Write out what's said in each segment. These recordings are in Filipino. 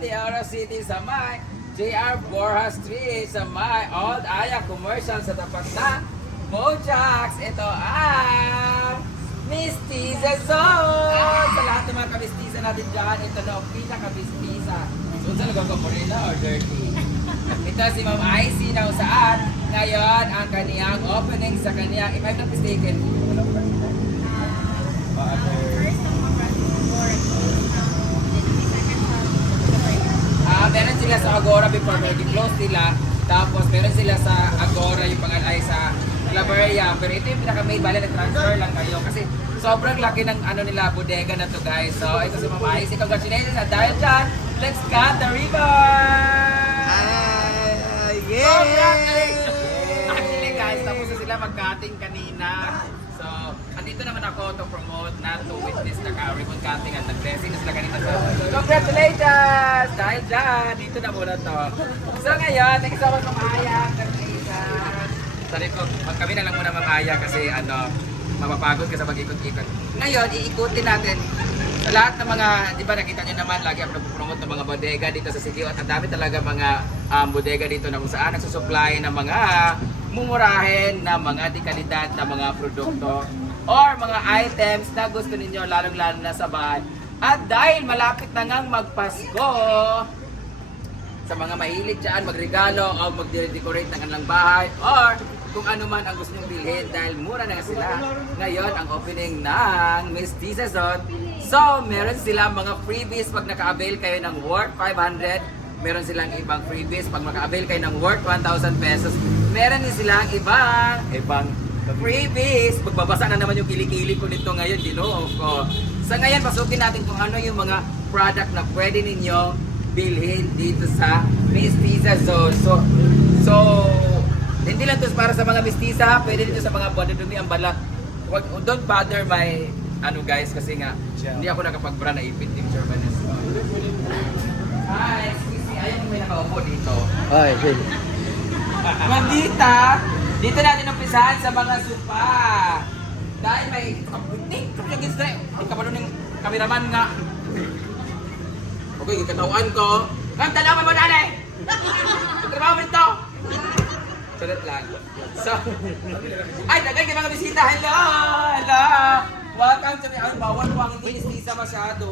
De Oro City sa may JR Borja Street sa may Old Aya Commercial sa tapat na Bojax. Ito ang Mistiza Zone! Sa lahat ng mga kabistisa natin dyan, ito na ang pinaka-bistisa. So, sa lugar ko, morena or dirty? Ito si Ma'am Icy na saan ngayon ang kaniyang opening sa kaniyang, if I'm not mistaken, meron sila sa Agora before close nila. Tapos meron sila sa Agora yung pangalay sa La Brea. Pero ito yung pinaka-main, bali nag-transfer lang kayo. Kasi sobrang laki ng ano nila, bodega na to guys. So ito si Mama Icy. Congratulations at dahil dyan, let's cut the ribbon! Yeah! Congratulations! Actually guys, tapos na sila mag-cutting kanina. So, andito naman ako to promote na to witness naka-ribbon cutting at nag-blessing na sila kanina. So, congratulations! Dahil dyan, dito na muna to. So ngayon, thank you so much mamaya. Congratulations! Sorry ko, kami na lang muna mamaya kasi ano, mapapagod ka sa mag-ikot-ikot. Ngayon, iikutin natin sa lahat ng mga, di ba nakita nyo naman, lagi ako nagpo-promote ng mga bodega dito sa Sigiw at ang dami talaga mga bodega dito na kung saan nagsusupply ng mga mumurahin na mga dekalidad na mga produkto or mga items na gusto ninyo lalong-lalo na sa bahay. At dahil malapit na ngang magpasko, sa mga mahilig dyan, magregalo o mag-decorate ng kanilang bahay or kung ano man ang gusto nyong bilhin dahil mura na sila. Ngayon, ang opening ng Mistiza Zone. So, meron silang mga freebies pag naka-avail kayo ng worth 500. Meron silang ibang freebies pag maka-avail kayo ng worth 1,000 pesos. Meron din silang ibang freebies. Pagbabasa na naman yung kilikili ko nito ngayon, ginoo ko. Sa ngayon, pasukin natin kung ano yung mga product na pwede ninyo bilhin dito sa Mistiza Zone. So, hindi lang ito para sa mga mistisa, pwede dito sa mga bodedumi ang balat. Don't bother my, ano guys, kasi nga, hindi ako nakapag-bra na ipit yung Germanes. Hi, excuse me, ayun may nakaupo dito. Ay, sige. Magdita, dito natin umpisahan sa mga sopa. Dahil may, hindi ka ba nun yung kameraman nga. Okay, ikatawaan ko. Ang talaman mo nanay! Trabaho mo ito! Salat lang. So, ay, nagay kayo mga bisita. Hello! Hello! Welcome to me. Ay, bawal mo ang hindi bisita masyado.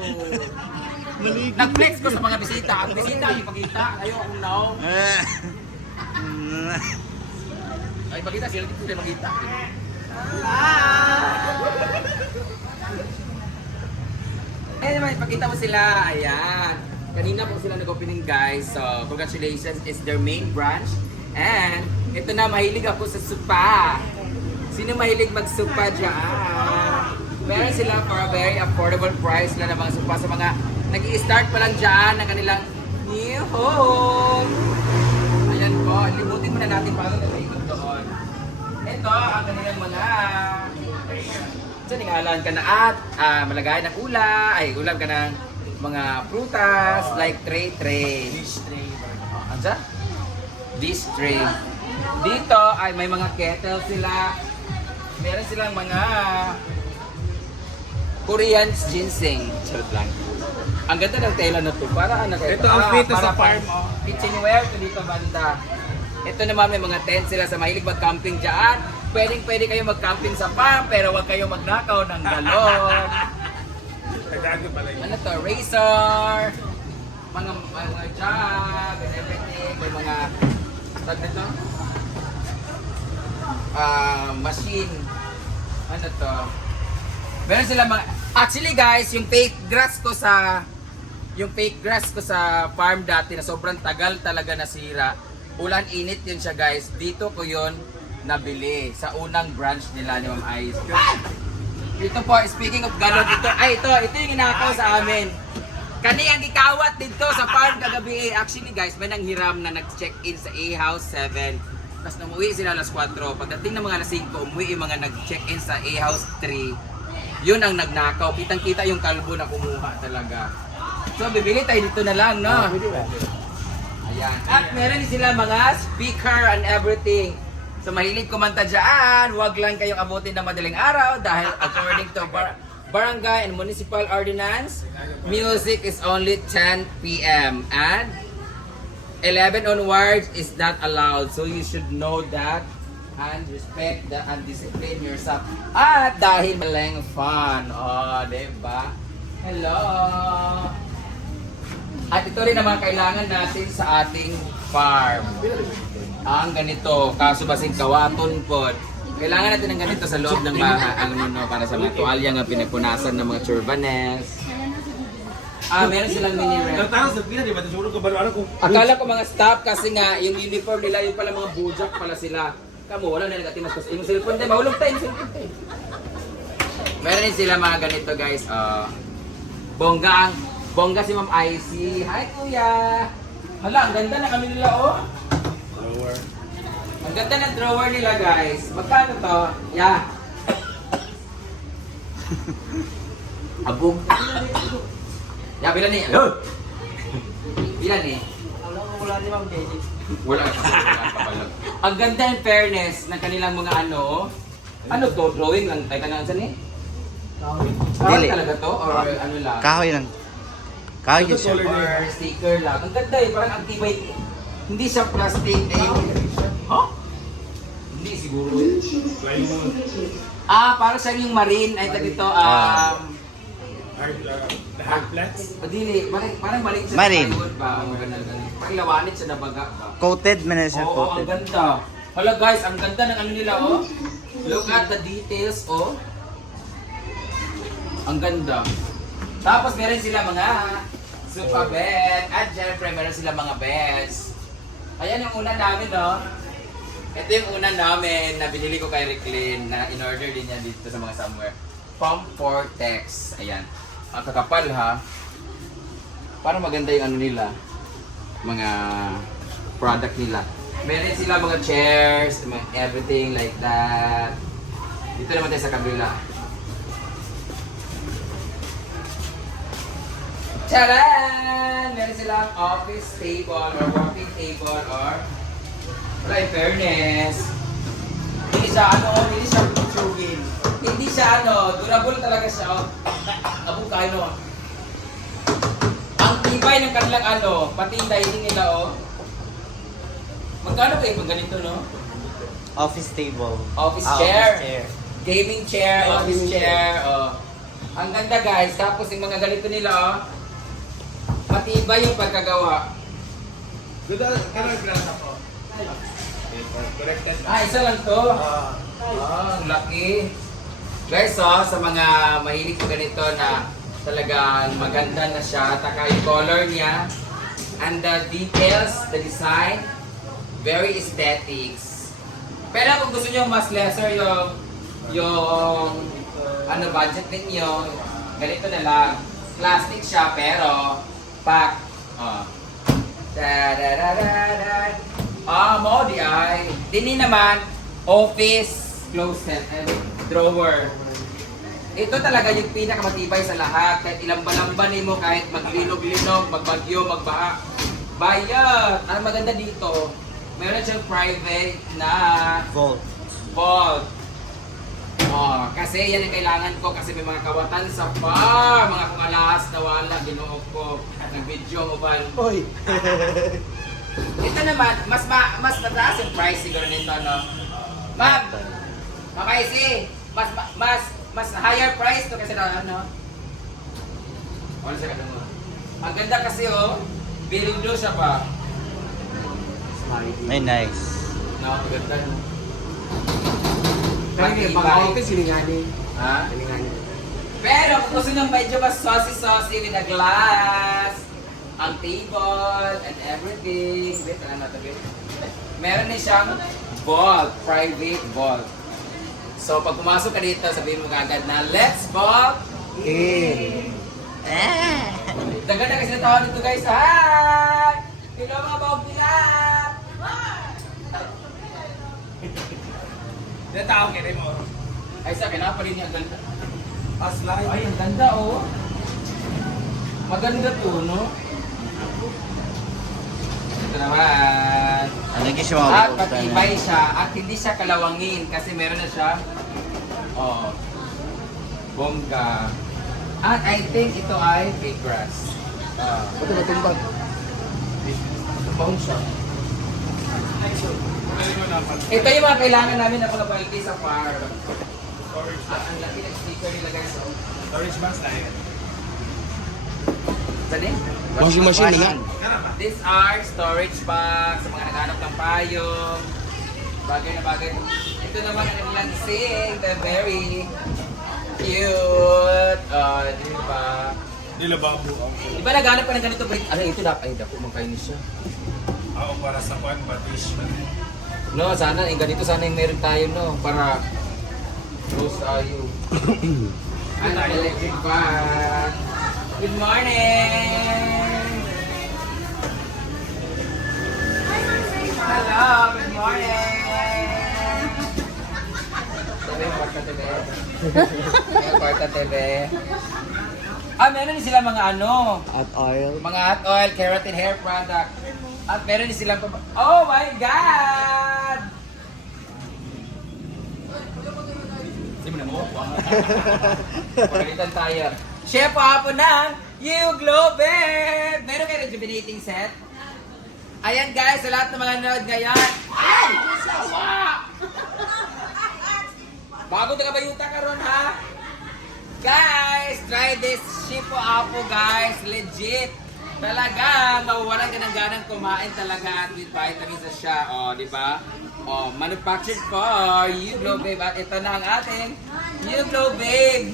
Nag-flex ko sa mga bisita. Ang bisita, ipakita. Ayaw akong now. Ay, pakita. Sila dito sila makita. Eh naman, ipakita mo sila. Ayan. Kanina po sila nag-opening guys. So, congratulations. It's their main branch. And, ito na, mahilig ako sa supa. Sino mahilig magsupa dyan? Meron sila for a very affordable price lang ng mga supa sa mga nag-i-start pa lang dyan ng kanilang new home. Ayan po, limutin muna natin para nag-ikot doon. Ito, ang kanilang mga ningalan ka na at malagay ng ulam ka ng mga prutas like tray. Dish tray. Ano siya? Dish tray. Dito ay may mga kettle sila. Meron silang mga Korean ginseng. Charot lang. Ang ganda ng tela na to. Para ano kayo? Ito ang fit sa farm. Kitchenware to dito banda. Ito naman may mga tent sila sa mahilig mag-camping dyan. Pwede kayo mag-camping sa farm pero huwag kayo magnakaw ng galon. Ano to? Razor. Mga jug and everything. May mga tag nito? Machine. Ano to? Meron sila mga actually guys, yung fake grass ko sa farm dati na sobrang tagal talaga nasira. Ulan init yun siya guys. Dito ko yun nabili sa unang branch nila ni Ma'am Ice. Ito po, speaking of gano'n, ito yung inakaw sa amin. Kani ang gikawat dito sa farm kagabi. Actually guys, may nanghiram na nag-check-in sa A-House 7. Tapos nung umuwi sila alas 4. Pagdating ng mga alas 5, umuwi yung mga nag-check-in sa A-House 3. Yun ang nagnakaw. Kitang-kita yung kalbo na kumuha talaga. So, bibili tayo dito na lang, no? Ayan. At meron din sila mga speaker and everything. So, mahilig kumanta dyan. Huwag lang kayong abutin ng madaling araw dahil according to barangay and municipal ordinance, music is only 10 p.m. and 11 onwards is not allowed. So you should know that and respect that and discipline yourself. At dahil malang fun. Oh, diba? Hello! At ito rin ang mga kailangan natin sa ating farm. Ang ganito, kaso basing kawaton po. Kailangan natin ng ganito sa loob ng bahay. Ang para sa mga tuwalya nga pinagpunasan ng mga churbanes. Meron silang mini rep. Akala ko mga staff kasi nga yung uniform nila, yung pala mga bujak pala sila. Kamu, wala na nagatimas kasi yung cellphone tayo, mahulog tayo yung cellphone tayo. Meron din sila mga ganito guys. Bongga si Ma'am Icy. Hi kuya! Hala, ang ganda na kami nila oh. Lower. Ang ganda ng drawer nila guys. Magkano to? Yeah. Abog. Yeah, bilan ni. Bilan ni. Wala ni Ma'am Jenny. Wala kapalag. Ang ganda in fairness ng kanilang mga ano. Ano to? Drawing lang. Tayo ka na saan eh? Kahoy Dili. talaga to? Or ano lang? Kahoy lang. Kahoy yun siya. Or sticker lang. Ang ganda eh. Parang activate. Hindi siya plastic. Huh? Hindi siguro. Parang siya yung marine. Ay, dito. Hard flats? Dili. Parang marine siya. Marine. Plywood ba? Parang lawanit siya na baga ba? Coated man na siya, Oo, ang coated. ganda. Hala guys, ang ganda ng ano nila oh. Look at the details oh. Ang ganda. Tapos meron sila mga sofa bed. At syempre meron sila mga beds. Ayan yung una namin no. Ito yung una namin na binili ko kay Reclin na in-order din niya dito sa mga somewhere. Comfortex. Ayan. Ang kakapal ha. Parang maganda yung ano nila. Mga product nila. Meron sila mga chairs, everything like that. Dito naman tayo sa kabila. Charan! Meron silang office table or working table or wala in fairness. Hindi siya hindi siya chugin. Hindi siya durable talaga siya. Abong kayo no. Ang tibay ng kanilang pati yung dining nila Magkano kayo pag ganito no? Office table. Office Ah, chair. office chair. Gaming chair, office chair. Ang ganda guys. Tapos yung mga ganito nila matibay yung pagkagawa. Isa lang to. Ang laki. Guys, sa mga mahilig ko ganito na talagang maganda na siya. Taka yung color niya. And the details, the design, very aesthetics. Pero kung gusto niyo mas lesser yung budget ninyo, ganito na lang. Plastic siya pero pack. Mo di ay. Dini naman office closet drawer. Ito talaga yung pinakamatibay sa lahat. Kahit ilang balamba mo, kahit maglinog-linog, magbagyo, magbaha. Bayad! Ang maganda dito, meron siyang private na Vault. vault. Kasi yan ang kailangan ko kasi may mga kawatan sa farm. Mga kumalas na wala, ginoo ko. Nag-video mo ba? Oy! Ito naman, mas mataas yung price siguro nito, no? Ma'am! Ma'am Icy, mas higher price to kasi ano? Wala siya ka mo. Ang ganda kasi bildo siya pa. May nice. No, ang ganda. Kaya pang-office, silingani. Ha? Silingani. Pero kung gusto nyo medyo mas saucy with a glass, ang table, and everything. Wait, ano na ito? Meron na siyang vault, private vault. So, pag pumasok ka dito, sabihin mo kagad na, let's vault in! Dagan na kasi natawag dito guys. Hi! Hello mga bawag nila! Natawag ka rin mo. Ay, sa akin, pa rin niya. Ang ganda. Aslay. Ay, ang ganda Maganda to, no? Ito naman. Ano yung siya mga At buksan matibay siya at hindi siya kalawangin kasi meron na siya Bongga. At I think ito ay fake grass. Ba't matumbag? Phone shop. Ito yung mga kailangan namin na quality sa farm. At ang laki ng sticker nila guys. Oh. Storage box tayo. Sali? Washing machine na yan. These are storage box sa mga naghanap ng payong. Bagay na bagay. Ito naman ang kanilang sink. They're very cute. Di ba? Nilababo ang Di ba naghanap ka ng ganito? Ano ito na? Ay, dako, magkainis siya. ako para sa kwan, batish. No, sana yung ganito sana yung meron tayo no para close tayo. Ano electric fan? Good morning. Hello, good morning. Sabi yung Parka TV. Yung Parka TV. Meron din sila mga ano, At oil. mga hot oil, keratin hair product. At meron din silang oh my God! Sige mo na mo. Pagalitan tayo. Chef hapon ng You Globe! Meron kayo rejuvenating set? Ayan guys, sa lahat ng mga nanood ngayon. Ay! Sawa! Bago na kabayuta ka ron ha? Guys, try this Shipo Apo guys, legit. Talaga, mawawalan ka ng ganang kumain talaga at with vitamins na siya. O, di ba? O, manufactured for You Glow Babe. At ito na ang ating You Glow Babe.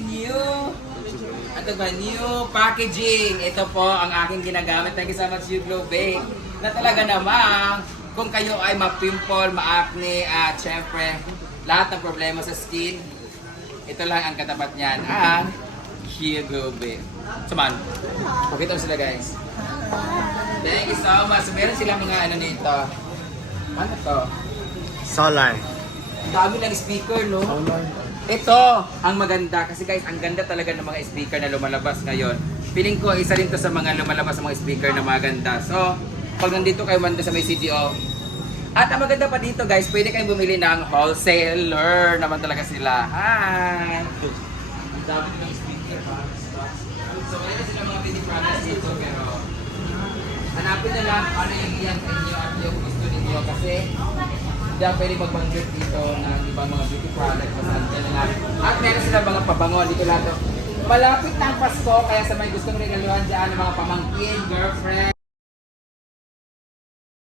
Ano ba? New packaging. Ito po ang aking ginagamit. Thank you so much, You Glow Babe. Na talaga namang, kung kayo ay ma-pimple, ma-acne, at syempre, lahat ng problema sa skin, ito lang ang katapat niyan. Ang You Glow Babe. Saman, pakita mo sila guys. Thank you so much. Meron silang mga ano nito. Ano to? Solar. Ang dami ng speaker, no? Ito ang maganda. Kasi guys, ang ganda talaga ng mga speaker na lumalabas ngayon. Feeling ko, isa rin to sa mga lumalabas ng mga speaker na maganda. So, pag nandito kayo man sa may CDO. At ang maganda pa dito guys, pwede kayong bumili ng wholesaler naman talaga sila. Hi! Ang dami ng speaker. So, wala na sila mga pwede products dito, pero hanapin na lang ano yung iyan sa inyo at yung gusto ninyo kasi hindi ako pwede mag-banggit dito ng ibang mga beauty product masaan dyan lang. At meron sila mga pabango, dito lang to. Malapit na ang Pasko, kaya sa may gustong regaluhan dyan ng mga pamangkin, girlfriend,